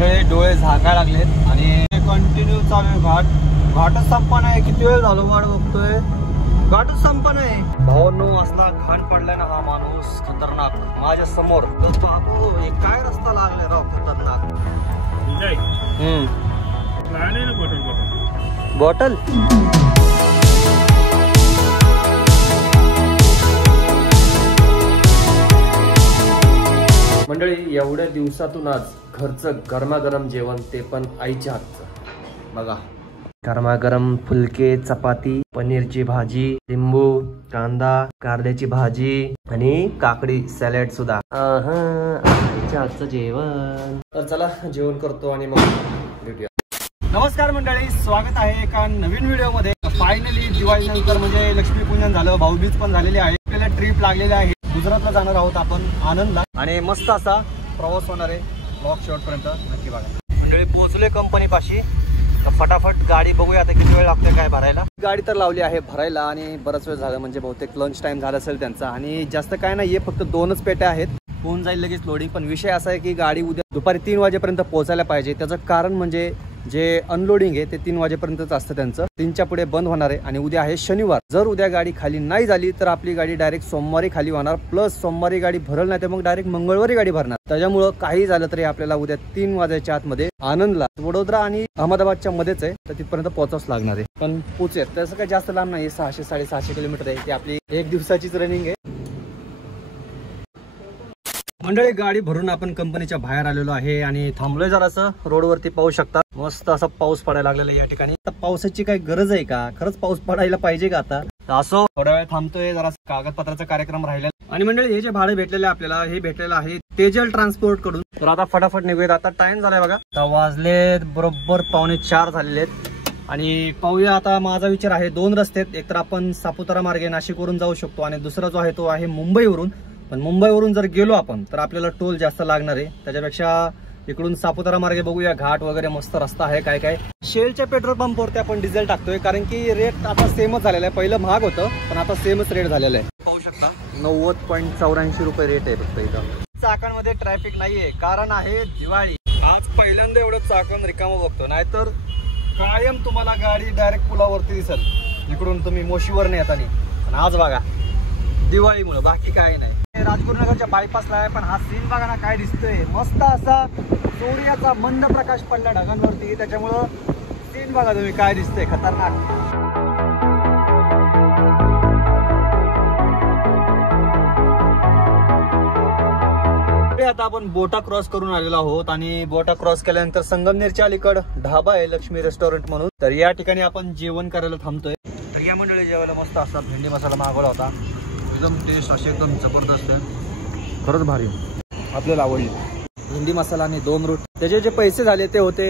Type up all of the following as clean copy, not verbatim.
मंडळी डोळे झाकायला लागलेत आणि कंटिन्यू चालू आहे घाटच संपा नाही. किती वेळ झालो वाट बघतोय, घाटच संपा नाही. भावांनो असला घाण पडलाय ना हा माणूस खतरनाक माझ्या समोर. बाबू हे काय रस्ता लागलाय राव खतरनाक. बॉटल मंडळी एवढ्या दिवसातून आज घरचं गरमागरम जेवण, ते पण आईच्या हातचं. बघा गरमागरम फुलके, चपाती, पनीरची भाजी, लिंबू, कांदा, कारल्याची भाजी आणि काकडी सॅलड सुद्धा. आईच्या हातचं जेवण. तर चला जेवण करतो आणि मग भेटूया. नमस्कार मंडळी, स्वागत आहे एका नवीन व्हिडिओ मध्ये. फायनली दिवाळी नंतर म्हणजे लक्ष्मीपूजन झालं, भाऊबीज पण झालेली आहे, आपल्याला ट्रिप लागलेली आहे. गुजरातला जाणार आहोत आपण आनंदला आणि मस्त असा प्रवास होणार आहे. ब्लॉग शेवटपर्यंत नक्की बघा. मंडळी पोहोचले कंपनी पाशी, फटाफट गाडी बघूया आता किती वेळ लागतोय काय भरायला. गाडी तर लावली आहे भरायला आणि बराच वेळ झाला, म्हणजे बहुतेक लंच टाइम झाला असेल त्यांचा. आणि जास्त काय नाही, फक्त 2च पेट्या आहेत, होऊन जाईल लगेच लोडिंग. पण विषय असा आहे की गाडी उद्या दुपारी 3 वाजेपर्यंत पोहोचायला पाहिजे. त्याचं कारण म्हणजे जे अनलोडिंग आहे ते 3 वाजेपर्यंतच असतं त्यांचं. 3च्या पुढे बंद होणार आहे आणि उद्या आहे शनिवार. जर उद्या गाडी खाली नाही झाली तर आपली गाडी डायरेक्ट सोमवारी खाली होणार. प्लस सोमवारी गाडी भरल नाही तर मग डायरेक्ट मंगळवारी गाडी भरणार. त्याच्यामुळं काही झालं तरी आपल्याला उद्या 3 वाजायच्या आतमध्ये आनंदला, वडोदरा आणि अहमदाबादच्या मध्येच आहे, तर तिथपर्यंत पोहोचावंच लागणार आहे. पण पोहोचूयात, तसं काही जास्त लांब नाही, 600-650 किलोमीटर आहे. ती आपली 1 दिवसाचीच रनिंग आहे. मंडळी गाडी भरून आपण कंपनीच्या बाहेर आलेलो आहे आणि थांबलोय जरासं. रोडवरती पाहू शकता मस्त असा पाऊस पडायला लागलेला या ठिकाणी. आता पावसाची काही गरज आहे का? खरंच पाऊस पडायला पाहिजे का आता? असो थोड्या वेळ थांबतोय, जरा कागदपत्राचा कार्यक्रम राहिलेला. आणि मंडळी हे जे भाडे भेटलेले आपल्याला, हे भेटलेलं आहे तेजल ट्रान्सपोर्ट कडून. तर आता फटाफट निघूयात. आता टाइम झालाय बघा, आता वाजलेत बरोबर 3:45 झालेले आहेत. आणि पाहूया आता. माझा विचार आहे 2 रस्ते आहेत, एक तर आपण सापुतारा मार्गे नाशिकवरून जाऊ शकतो आणि दुसरा जो आहे तो आहे मुंबईवरून. पण मुंबईवरून जर गेलो आपण तर आपल्याला टोल जास्त लागणार आहे. त्याच्यापेक्षा इकडून सापुतारा मार्गे बघूया, घाट वगैरे मस्त रस्ता आहे. काय काय शेलच्या पेट्रोल पंपवरती आपण डिझेल टाकतोय, कारण की रेट आता सेमच झालेला आहे. पहिलं महाग होतं पण आता सेमच रेट झालेला आहे. पाहू शकता 90.84 रुपये रेट आहे फक्त इथं. चाकणमध्ये ट्रॅफिक नाहीये, कारण आहे दिवाळी. आज पहिल्यांदा एवढं चाकण रिकामं बघतो, नाहीतर कायम तुम्हाला गाडी डायरेक्ट पुलावरती दिसेल इकडून तुम्ही मोशीवर येताना. पण आज बघा दिवाळीमुळे, बाकी काय नाही. राजगुरुनगरच्या बायपासला आहे, पण हा सीन बघा ना काय दिसतोय. मस्त असा सूर्याचा मंद प्रकाश पडला ढगांवरती, त्याच्यामुळं सीन बघा तुम्ही काय दिसतंय खतरनाक. आता आपण बोटा क्रॉस करून आलेलो आहोत आणि बोटा क्रॉस केल्यानंतर संगमनेरच्या अलीकड ढाबा आहे लक्ष्मी रेस्टॉरंट म्हणून. तर या ठिकाणी आपण जेवण करायला थांबतोय. तर या मंडळी जेवायला मस्त असा भेंडी मसाला मागवला होता, एकदम टेस्ट असे एकदम जबरदस्त आहे, खरंच भारी, आपल्याला आवडली. भेंडी मसाला आणि 2 रोटी. त्याचे जे पैसे झाले ते होते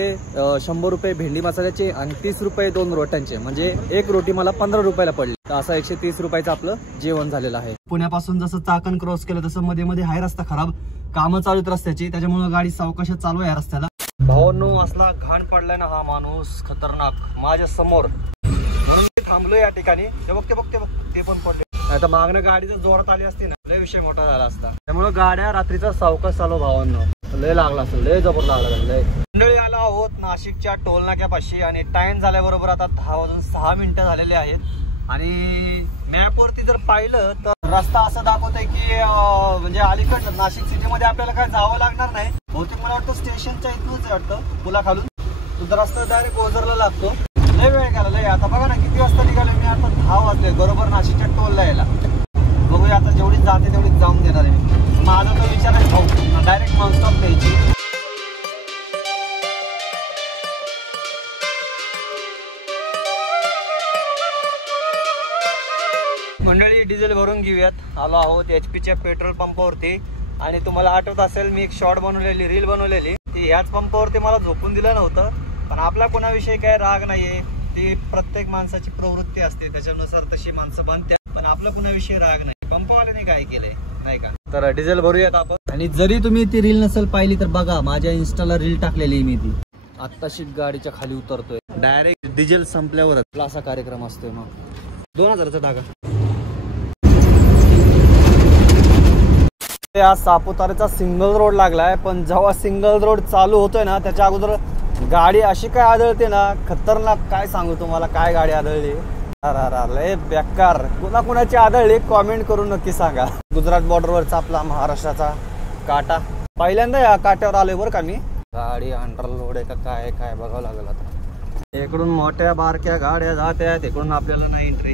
100 रुपये भेंडी मसाल्याचे आणि 30 रुपये 2 रोट्यांचे, म्हणजे 1 रोटी मला 15 रुपयाला पडली. तर असं 130 रुपयाचं आपलं जेवण झालेलं आहे. पुण्यापासून जसं चाकण क्रॉस केलं तसं मध्ये मध्ये हाय रस्ता खराब, कामं चालू आहेत रस्त्याची, त्याच्यामुळे गाडी सावकाशात चालू आहे या रस्त्याला. भावांनो असला घाण पडलाय ना हा माणूस खतरनाक माझ्या समोर, म्हणून मी थांबलो या ठिकाणी. ते बघते ते पण पडले, आता मागणं गाडी जर जोरात आली असती ना लय विषय मोठा झाला असता. त्यामुळे गाड्या रात्रीचा सावकाश चालू भावांनो, लय लागला असेल, लय जबर लागला लय. मंडळी आला आहोत नाशिकच्या टोल नाक्यापाशी आणि टाइम झाल्याबरोबर आता 10:06 झालेले आहेत. आणि मॅपवरती जर पाहिलं तर रस्ता असं दाखवतोय की म्हणजे अलीकडं नाशिक सिटीमध्ये आपल्याला काय जावं लागणार नाही. बहुतेक मला वाटतं स्टेशनच्या इथूनच वाटतं, पुला खालून तुझा रस्ता डायरेक्ट ओझरला लागतो. लय वेळ गेला लय. आता बघा ना किती वाजता निघालो मी, आता 10 वाजले बरोबर नाशिकच्या टोलला यायला. बघूया आता जेवढीच जाते तेवढीच जाऊन देणार आहे. माझा तो विचार आहे भाऊ डायरेक्ट नॉनस्टॉप द्यायची. मंडळी डिझेल भरून घेऊयात. आलो आहोत HP पेट्रोल पंपावरती. आणि तुम्हाला आठवत असेल मी एक शॉर्ट बनवलेली, रील बनवलेली, ती ह्याच पंपावरती मला झोपून दिलं नव्हतं. पण आपला कोणाविषयी काय राग नाहीये, ती प्रत्येक माणसाची प्रवृत्ती असते, त्याच्यानुसार तशी माणसं बनतात. पण आपला कोणाविषयी राग नाही, पंपवाल्याने काय केलंय नाही का. तर डिझेल भरूयात आपण. आणि जरी तुम्ही ती रील नसेल पाहिली तर बघा, माझ्या इन्स्टाला रील टाकलेली मी ती. आत्ताशी गाडीच्या खाली उतरतोय, डायरेक्ट डिझेल संपल्यावरच असा कार्यक्रम असतोय. मग 2000चा टाका. या सापुताऱ्याचा सिंगल रोड लागलाय, पण जेव्हा सिंगल रोड चालू होतोय ना त्याच्या अगोदर गाडी अशी काय आदळते ना खतरनाक, काय सांगू तुम्हाला काय गाडी आदळली. लय बेकार. कुणाची आदळली कॉमेंट करून नक्की सांगा. गुजरात बॉर्डरवरचा आपला महाराष्ट्राचा काटा. पहिल्यांदा या काट्यावर आलोय बरं का मी. गाडी अंडरलोड आहे का काय काय बघावं लागेल आता. इकडून मोठ्या बारक्या गाड्या जात्या, तिकडून आपल्याला नाही एंट्री,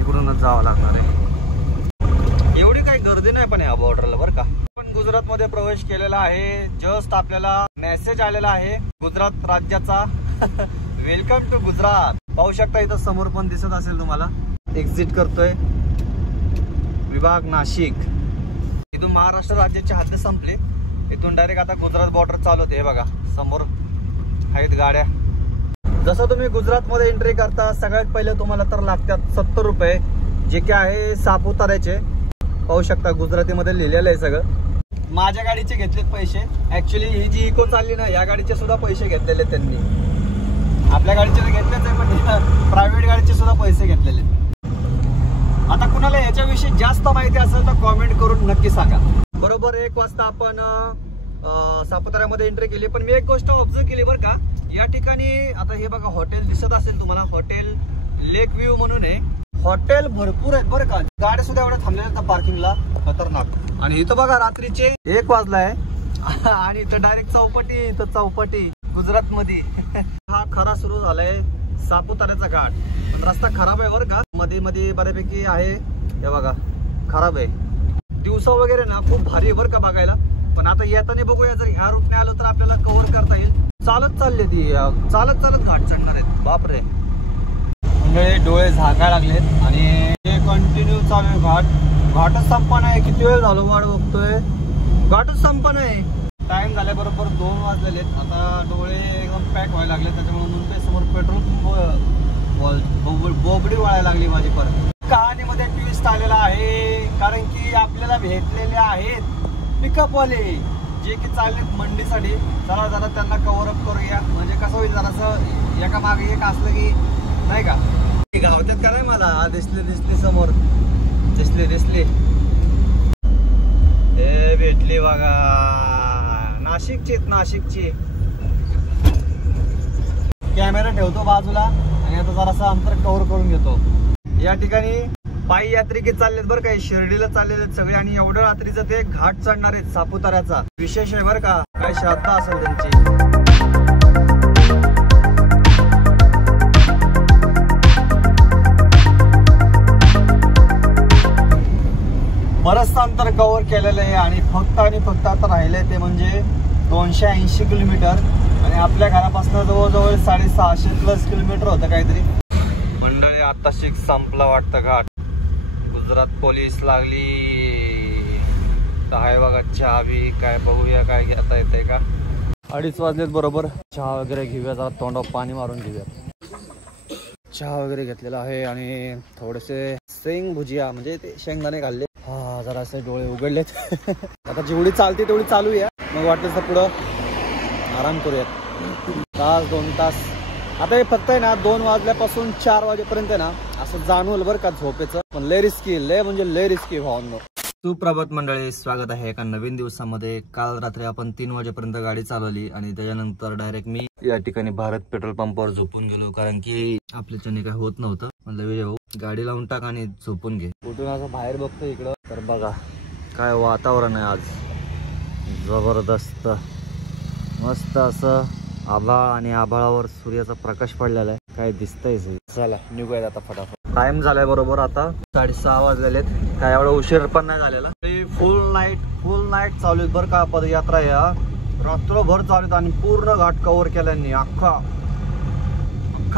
इकडूनच जावं लागणार आहे. एवढी काही गर्दी नाही पण या बॉर्डरला बरं का. आपण गुजरात मध्ये प्रवेश केलेला आहे. जस्ट आपल्याला मेसेज आलेला आहे गुजरात राज्याचा. Welcome to Gujarat. पाहू शकता इथं समोर पण दिसत असेल तुम्हाला. एक्झिट करतोय विभाग नाशिक. इथून महाराष्ट्र राज्याची हद्द संपली, इथून डायरेक्ट आता गुजरात बॉर्डर चालू होते. हे बघा समोर आहेत गाड्या. जसं तुम्ही गुजरात मध्ये एंट्री करता सगळ्यात पहिले तुम्हाला तर लागतात 70 रुपये, जे की आहे सापुताऱ्याचे. पाहू शकता गुजरातीमध्ये लिहिलेलं आहे सगळं. माझ्या गाडीचे घेतलेत पैसे. ऍक्च्युली ही जी इको चालली ना या गाडीचे सुद्धा पैसे घेतलेले त्यांनी. आपल्या गाडीचे तर घेतलेच आहे पण प्रायव्हेट गाडीचे सुद्धा पैसे घेतलेले. आता कुणाला याच्याविषयी जास्त माहिती असेल तर कॉमेंट करून नक्की सांगा. बरोबर 1 वाजता आपण सापुताऱ्यामध्ये एंट्री केली. पण मी एक गोष्ट ऑब्झर्व केली बरं का. या ठिकाणी आता हे बघा हॉटेल दिसत असेल तुम्हाला. हॉटेल लेक व्ह्यू म्हणून आहे. हॉटेल भरपूर आहेत बरं का. गाड्या सुद्धा एवढ्या थांबलेल्या आहेत पार्किंगला, खतरनाक. आणि इथं बघा रात्रीचे 1 वाजलाय आणि इथं डायरेक्ट चौपटी. इथं चौपटी गुजरात मध्ये. हा खरा सुरू झालाय सापुताऱ्याचा घाट. पण रस्ता खराब आहे बरं का. मध्ये मध्ये बऱ्यापैकी आहे. हे बघा खराब आहे. दिवसा वगैरे ना खूप भारी आहे बरं का बघायला. पण आता येताना बघूया, जर ह्या रूटने आलो तर आपल्याला कव्हर करता येईल. चालत चालले ती, चालत चालत घाट चढणार आहेत. बापरे म्हणजे डोळे झाकायला लागलेत. आणि हे कंटिन्यू चालू आहे घाट. घाटच संपा नाही. किती वेळ झालो वाट बघतोय, घाटच संपा नाही. टाइम झाल्या बरोबर 2 वाजलेले आहेत. आता डोळे एकदम पॅक व्हायला लागले. त्याच्यामुळे मुंबई समोर पेट्रोल बोबडी वळायला लागली माझी. परत कहाणीमध्ये ट्विस्ट आलेला आहे, कारण की आपल्याला भेटलेले आहेत पिकअपवाले जे की चाललेत मंडीसाठी. चला जरा त्यांना कव्हर अप करूया. म्हणजे कसं होईल जरासं एका मागे एक असलं की नाही का. गावत्यात का नाही मला दिसले समोर. दिसले हे भेटली बघा. नाशिकची. कॅमेरा ठेवतो बाजूला आणि आता जरासा अंतर कव्हर करून घेतो. या ठिकाणी पायी यात्रिकी चाललेत बरं का. शिर्डीला चाललेले आहेत सगळे. आणि एवढ्या रात्रीचं ते घाट चढणार आहेत सापुताऱ्याचा. विशेष आहे बरं का. काय श्रद्धा असेल त्यांची. बरंच अंतर कव्हर केलेलं आहे. आणि फक्त आता राहिलंय ते म्हणजे 280 किलोमीटर. आणि आपल्या घरापासून जवळजवळ 650+ किलोमीटर होतं काहीतरी. मंडळी आता संपला वाटतं घाट. गुजरात पोलीस लागली. आहे बघा चहा बी काय बघूया काय घेता येते का. 2:30 वाजलेत बरोबर. चहा वगैरे घेऊया, जरा तोंडावर पाणी मारून घेऊया. चहा वगैरे घेतलेला आहे आणि थोडेसे शेंग भुजिया म्हणजे ते शेंगदाणे घालले. हा जरा असे डोळे उघडलेत. आता जेवढी चालते तेवढी चालूया. मग वाटलं तर पुढं आराम करूयात. 1-2 तास. आता हे फक्त आहे ना 2 वाजल्यापासून 4 वाजेपर्यंत आहे ना असं जाणवलं बरं का झोपेचं. पण लय रिस्की, लय रिस्की भावांनो. सुप्रभात मंडळी, स्वागत आहे एका नवीन दिवसामध्ये. काल रात्री आपण 3 वाजेपर्यंत गाडी चालवली आणि त्याच्यानंतर डायरेक्ट मी या ठिकाणी भारत पेट्रोल पंपावर झोपून गेलो, कारण की आपल्याच्याने काय होत नव्हतं. म्हणलं विजय भाऊ गाडी लावून टाक आणि झोपून घे. कुठून असं बाहेर बघतो इकडं तर बघा काय वातावरण आहे आज. जबरदस्त मस्त असं आभाळ आणि आभाळावर सूर्याचा प्रकाश पडलेला आहे. काय दिसतंय. चला निघूयात आता फटाफट. टाइम झालाय बरोबर आता 6:30 वाजलेलेत. काय एवढा उशीर पण नाही झालेला. फुल नाईट चालू आहेत बरं का. पदयात्रा या रात्रभर चालू आहेत आणि पूर्ण घाट कव्हर केलाय. अख्खा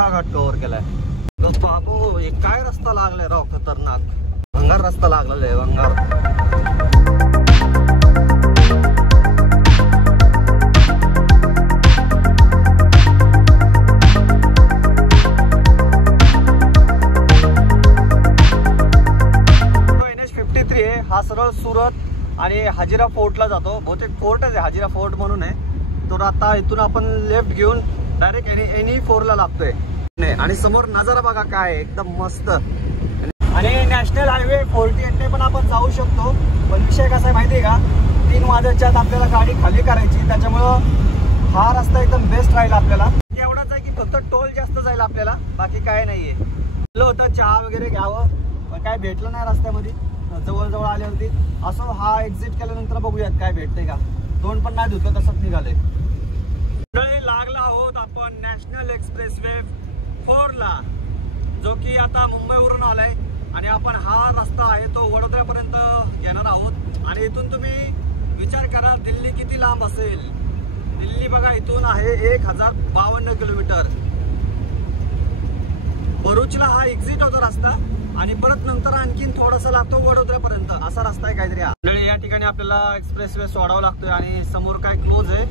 घाट कव्हर केलाय. बाबू हे काय रस्ता लागलाय राव, खतरनाक भंगार रस्ता लागलेला आहे. भंगार. हा सरळ सुरत आणि हजिरा फोर्टला जातो. बहुतेक फोर्टच आहे, हजिरा फोर्ट म्हणून आहे. तर आता इथून आपण लेफ्ट घेऊन डायरेक्ट NE4 ला लागतोय. आणि समोर नजारा बघा काय एकदम मस्त. आणि नॅशनल हायवे 48 ने पण आपण जाऊ शकतो, पण विषय कसा आहे माहिती आहे का, 3 वाजेच्या आत आपल्याला गाडी खाली करायची, त्याच्यामुळं हा रस्ता एकदम बेस्ट राहील आपल्याला. एवढाच आहे की फक्त टोल जास्त जाईल आपल्याला, बाकी काय नाहीये. होतं चहा वगैरे घ्यावं, पण काय भेटलं नाही रस्त्यामध्ये, जवळजवळ आल्यावरती. असं हा एक्झिट केल्यानंतर बघूयात काय भेटते का. तोंड पण नाही धुतलं तसंच निघाले. लागला आहोत आपण नॅशनल एक्सप्रेसवे 4 ला, जो की आता मुंबईवरून आलाय. आणि आपण हा रस्ता आहे तो वडोदऱ्यापर्यंत येणार आहोत. आणि इथून तुम्ही विचार करा दिल्ली किती लांब असेल. दिल्ली बघा इथून आहे 1052 किलोमीटर. भरूचला हा एक्झिट होता रस्ता, आणि परत नंतर आणखीन थोडंसं लागतो वडोदऱ्यापर्यंत, असा रस्ता आहे काहीतरी. या ठिकाणी आपल्याला एक्सप्रेसवे सोडावा लागतोय, आणि समोर काय क्लोज आहे,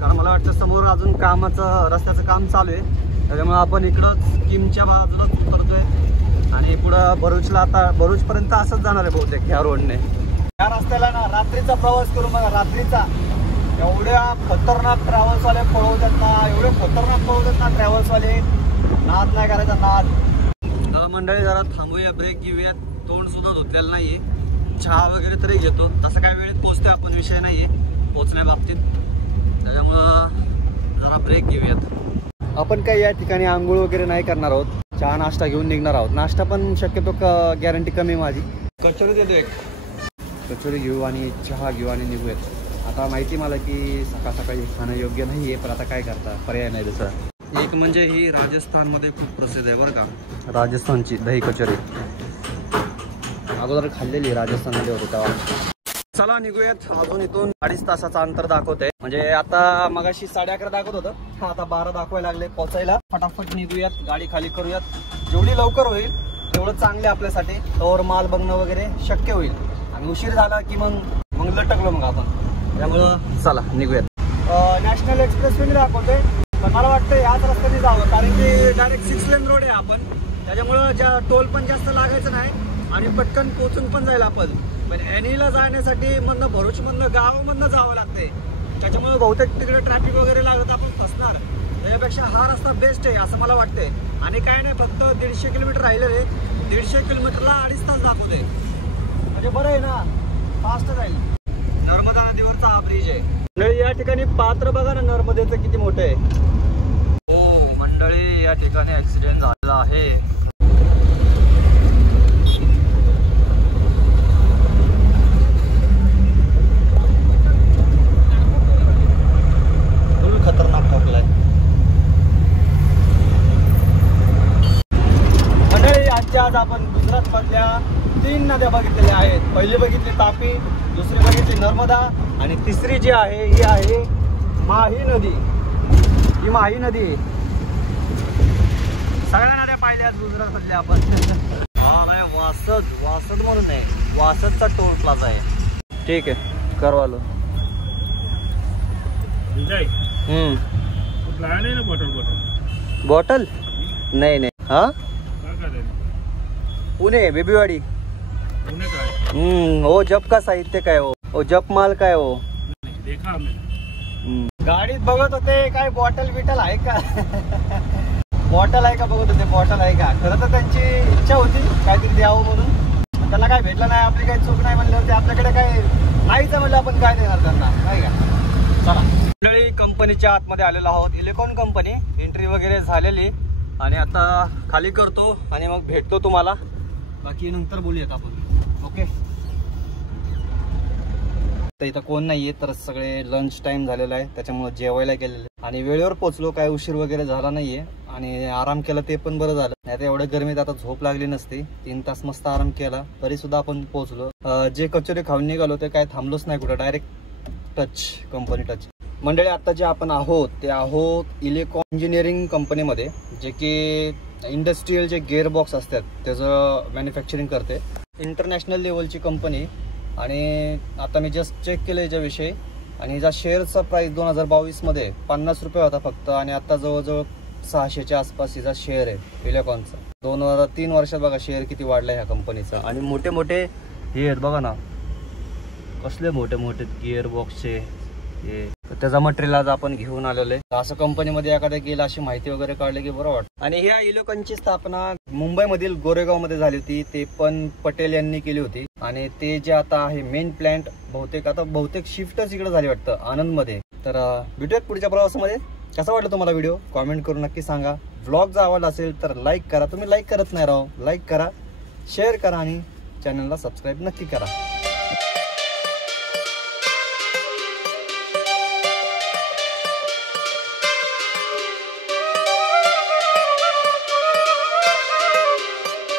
कारण मला वाटतं समोर अजून रस्त्याचं काम चालू आहे. त्याच्यामुळे आपण इकडं स्कीमच्या बाजूला उतरतोय, आणि पुढं भरूचला, आता भरूचपर्यंत असंच जाणार आहे बहुतेक ह्या रोडने. या रस्त्याला ना रात्रीचा प्रवास करून बघा, रात्रीचा एवढ्या खतरनाक ट्रॅव्हल्सवाले पळवतात ना, एवढे खतरनाक पळवतात ना ट्रॅव्हल्सवाले, नाद नाही करायचा नाद. मंडळी जरा थांबूया, ब्रेक घेऊयात. तोंड सुद्धा धुतलेलं नाहीये, चहा वगैरे तरी घेतो. तसं काय वेळेत पोहोचतोय आपण, विषय नाहीये पोहोचण्या बाबतीत, त्याच्यामुळं जरा ब्रेक घेऊयात. आपण काही या ठिकाणी आंघोळ वगैरे नाही करणार आहोत, चहा नाश्ता घेऊन निघणार आहोत. नाश्ता पण शक्यतो गॅरंटी कमी माझी. कचोरी देतो, एक कचोरी घेऊ आणि चहा घेऊ आणि निघूयात. आता माहिती मला की सकाळ सकाळी खाणं योग्य नाही आहे, पण आता काय करता, पर्याय नाही दुसरा. एक म्हणजे ही राजस्थानमध्ये खूप प्रसिद्ध आहे बरं का, राजस्थानची दही कचोरी. अगोदर खाल्लेली राजस्थानमध्ये होती तेव्हा. चला निघूयात. अजून इथून 2.5 तासाचं अंतर दाखवतंय, म्हणजे आता मगाशी 11:30 दाखवत होतं, आता 12 दाखवायला लागले पोचायला. फटाफट निघूयात, गाडी खाली करूयात. जेवढी लवकर होईल तेवढं चांगले आपल्यासाठी, तोवर माल बघणं वगैरे शक्य होईल. आणि उशीर झाला की मग लटकलो मग आपण, त्यामुळं चला निघूयात. नॅशनल एक्सप्रेसवे दाखवतोय, पण मला वाटतं याच रस्त्याने जावं, कारण की डायरेक्ट 6 लेन रोड आहे आपण, त्याच्यामुळं टोल पण जास्त लागायचं नाही, आणि पटकन पोचून पण जाईल आपण. पण एनीला जाण्यासाठी मधनं भरूचमधनं गावामधनं जावं लागते, त्याच्यामुळे बहुतेक तिकडे ट्रॅफिक वगैरे लागत, आपण फसणार. त्याच्यापेक्षा हा रस्ता बेस्ट आहे असं मला वाटतंय. आणि काय नाही, फक्त 150 किलोमीटर राहिलेले, 150 किलोमीटरला 2.5 तास दाखवते, म्हणजे बरं आहे ना, फास्ट जाईल. नर्मदा नदीवरचा हा ब्रिज आहे. या ठिकाणी पात्र बघा ना नर्मदेचं किती मोठं आहे. हो मंडळी, या ठिकाणी ऍक्सिडेंट झालेला आहे. खतरनाक ठोकलाय मंडळी. आज आपण गुजरात मधल्या 3 नद्या बघितलेल्या आहेत. पहिली बघितली तापी, दुसरी बघितली नर्मदा, आणि तिसरी जी आहे ही आहे माही नदी. ही माही नदी, सगळ्या नद्या पाहिल्या गुजरात मधल्या आपण. हा नाही, वासद म्हणून आहे, वासदचा टोल प्लाझा आहे. ठीक आहे, करवालो. बॉटल नाही. हा पुणे बेबीवाडी. हो जप का साहित्य काय हो जप माल काय हो. गाडीत बघत होते काय बॉटल बिटल आहे का, बॉटल आहे का बघत होते, बॉटल आहे का. खरं तर त्यांची इच्छा होती काहीतरी द्यावं म्हणून, त्याला काय भेटलं नाही. आपली काही चूक नाही म्हणल्यावरती आपल्याकडे काय नाहीच म्हणलं, आपण काय देणार त्यांना, नाही का. चला मंडळी, कंपनीच्या आतमध्ये आलेलो आहोत. इलेक्ट्रॉन कंपनी, एंट्री वगैरे झालेली, आणि आता खाली करतो आणि मग भेटतो तुम्हाला. बाकी नंतर बोलूयात आपण, ओके. तर इथं कोण नाहीये, तर सगळे लंच टाइम झालेला आहे, त्याच्यामुळे जेवायला गेलेले आणि वेळेवर पोहोचलो. काय उशीर वगैरे झाला नाहीये, आणि आराम केला ते पण बरं झालं. नाही तर एवढ्या गरमीत आता झोप लागली नसती. 3 तास मस्त आराम केला, तरी सुद्धा आपण पोहोचलो. जे कचोरी खाऊन निघालो ते काय थांबलोच नाही कुठं, डायरेक्ट टच, कंपनी टच. मंडळी आता जे आपण आहोत ते आहोत इलेक्ट्रॉन इंजिनिअरिंग कंपनीमध्ये, जे की इंडस्ट्रीयल जे गिअर बॉक्स असतात त्याचं मॅन्युफॅक्चरिंग करते. इंटरनॅशनल लेवलची कंपनी. आणि आता मी जस्ट चेक केलं याच्याविषयी, आणि ह्याचा शेअरचा प्राइस 2022 मध्ये 50 रुपये होता फक्त, आणि आता जवळजवळ 600च्या आसपास हिचा शेअर आहे इलेक्ट्रॉनचा. 3 वर्षात बघा शेअर किती वाढला ह्या कंपनीचा. आणि मोठे मोठे हे आहेत बघा ना, कसले मोठे मोठे गिअर बॉक्सचे हे. तर त्याचा मटेरियल आज आपण घेऊन आलेलो आहे. असं कंपनीमध्ये एखाद्या गेलं अशी माहिती वगैरे काढली की बरं वाटतं. आणि ह्या इलोकनची स्थापना मुंबईमधील गोरेगाव मध्ये झाली होती. ते पण पटेल यांनी केली होती. आणि ते जे आता आहे मेन प्लांट बहुतेक शिफ्टच इकडे झाली वाटतं आनंदमध्ये. तर भेटूयात पुढच्या प्रवासामध्ये. कसा वाटलं तुम्हाला व्हिडिओ कॉमेंट करून नक्की सांगा. व्लॉग जर आवडला असेल तर लाईक करा. तुम्ही लाईक करत नाही राव, लाईक करा, शेअर करा आणि चॅनलला सबस्क्राईब नक्की करा.